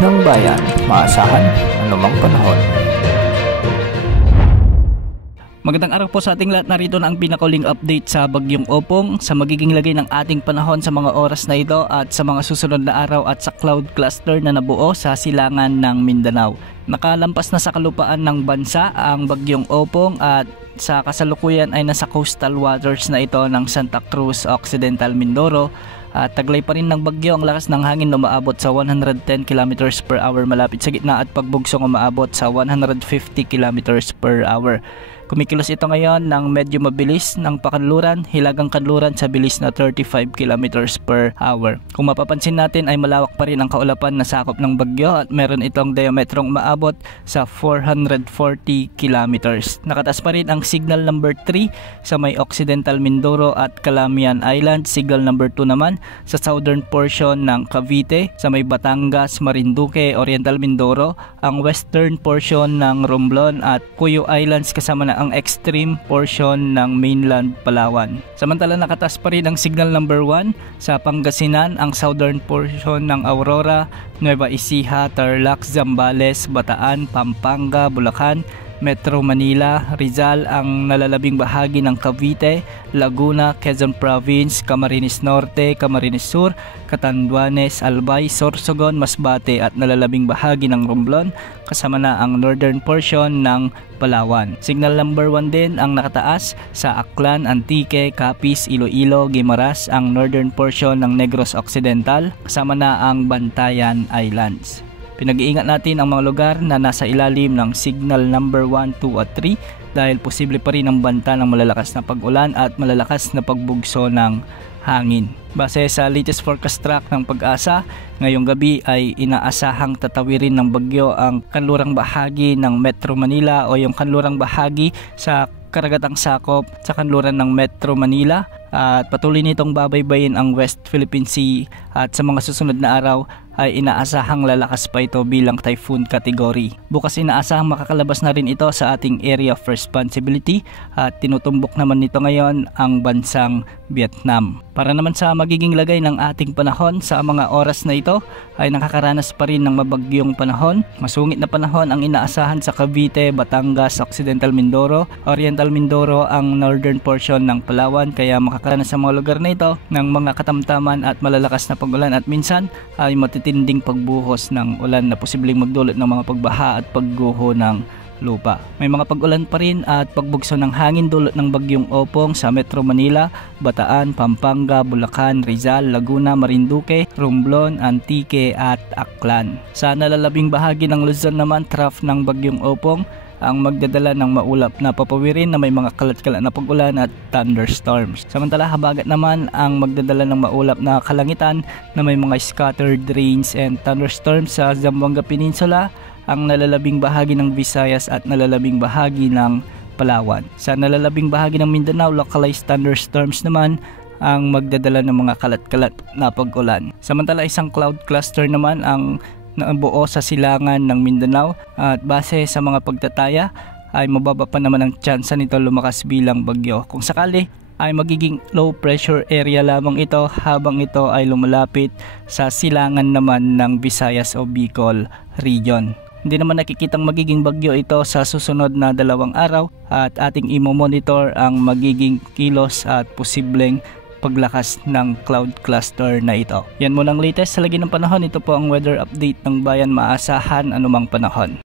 ng bayan, maasahan anumang panahon. Magandang araw po sa ating lahat. Narito na ang pinakauling update sa Bagyong Opong, sa magiging lagay ng ating panahon sa mga oras na ito at sa mga susunod na araw at sa cloud cluster na nabuo sa silangan ng Mindanao. Nakalampas na sa kalupaan ng bansa ang Bagyong Opong at sa kasalukuyan ay nasa coastal waters na ito ng Santa Cruz, Occidental Mindoro. At taglay pa rin ng bagyo ang lakas ng hangin na umaabot sa 110 km per hour malapit sa gitna at pagbugsong umaabot sa 150 km per hour. Kumikilos ito ngayon ng medyo mabilis ng pakanluran, hilagang kanluran sa bilis na 35 km per hour. Kung mapapansin natin ay malawak pa rin ang kaulapan na sakop ng bagyo at meron itong diametrong umaabot sa 440 km. Nakataas pa rin ang signal number 3 sa may Occidental Mindoro at Calamian Island. Signal number 2 naman sa southern portion ng Cavite, sa may Batangas, Marinduque, Oriental Mindoro, ang western portion ng Romblon at Cuyo Islands kasama na ang extreme portion ng mainland Palawan. Samantala nakataas pa rin ang signal number 1 sa Pangasinan, ang southern portion ng Aurora, Nueva Ecija, Tarlac, Zambales, Bataan, Pampanga, Bulacan, Metro Manila, Rizal, ang nalalabing bahagi ng Cavite, Laguna, Quezon Province, Camarines Norte, Camarines Sur, Catanduanes, Albay, Sorsogon, Masbate at nalalabing bahagi ng Romblon kasama na ang northern portion ng Palawan. Signal number 1 din ang nakataas sa Aklan, Antique, Capiz, Iloilo, Guimaras, ang northern portion ng Negros Occidental kasama na ang Bantayan Islands. Pinag-iingat natin ang mga lugar na nasa ilalim ng signal number 1, 2 at 3 dahil posible pa rin ang banta ng malalakas na pag-ulan at malalakas na pagbugso ng hangin. Base sa latest forecast track ng Pag-asa, ngayong gabi ay inaasahang tatawirin ng bagyo ang kanlurang bahagi ng Metro Manila o yung kanlurang bahagi sa karagatang sakop sa kanluran ng Metro Manila at patuloy nitong babaybayin ang West Philippine Sea at sa mga susunod na araw ay inaasahang lalakas pa ito bilang typhoon category. Bukas inaasahang makakalabas na rin ito sa ating area of responsibility at tinutumbok naman nito ngayon ang bansang Vietnam. Para naman sa magiging lagay ng ating panahon sa mga oras na ito ay nakakaranas pa rin ng mabagyong panahon. Masungit na panahon ang inaasahan sa Cavite, Batangas, Occidental Mindoro, Oriental Mindoro, ang northern portion ng Palawan kaya makakaranas sa mga lugar na ito ng mga katamtaman at malalakas na pag-ulan at minsan ay matitinding pagbuhos ng ulan na posibleng magdulot ng mga pagbaha at pagguho ng lupa. May mga pag-ulan pa rin at pagbugso ng hangin dulot ng Bagyong Opong sa Metro Manila, Bataan, Pampanga, Bulacan, Rizal, Laguna, Marinduque, Romblon, Antique at Aklan. Sa nalalabing bahagi ng Luzon naman, trough ng Bagyong Opong ang magdadala ng maulap na papawirin na may mga kalat-kalat na pag-ulan at thunderstorms. Samantala habagat naman ang magdadala ng maulap na kalangitan na may mga scattered rains and thunderstorms sa Zamboanga Peninsula, ang nalalabing bahagi ng Visayas at nalalabing bahagi ng Palawan. Sa nalalabing bahagi ng Mindanao, localized thunderstorms naman ang magdadala ng mga kalat-kalat na pag-ulan. Samantala isang cloud cluster naman ang nabuo sa silangan ng Mindanao at base sa mga pagtataya ay mababa pa naman ang tsansa nito lumakas bilang bagyo. Kung sakali ay magiging low pressure area lamang ito habang ito ay lumalapit sa silangan naman ng Visayas o Bicol region. Hindi naman nakikitang magiging bagyo ito sa susunod na 2 araw at ating imo-monitor ang magiging kilos at posibleng paglakas ng cloud cluster na ito. Yan muna ang latest sa lagi ng panahon. Ito po ang weather update ng bayan, maasahan anumang panahon.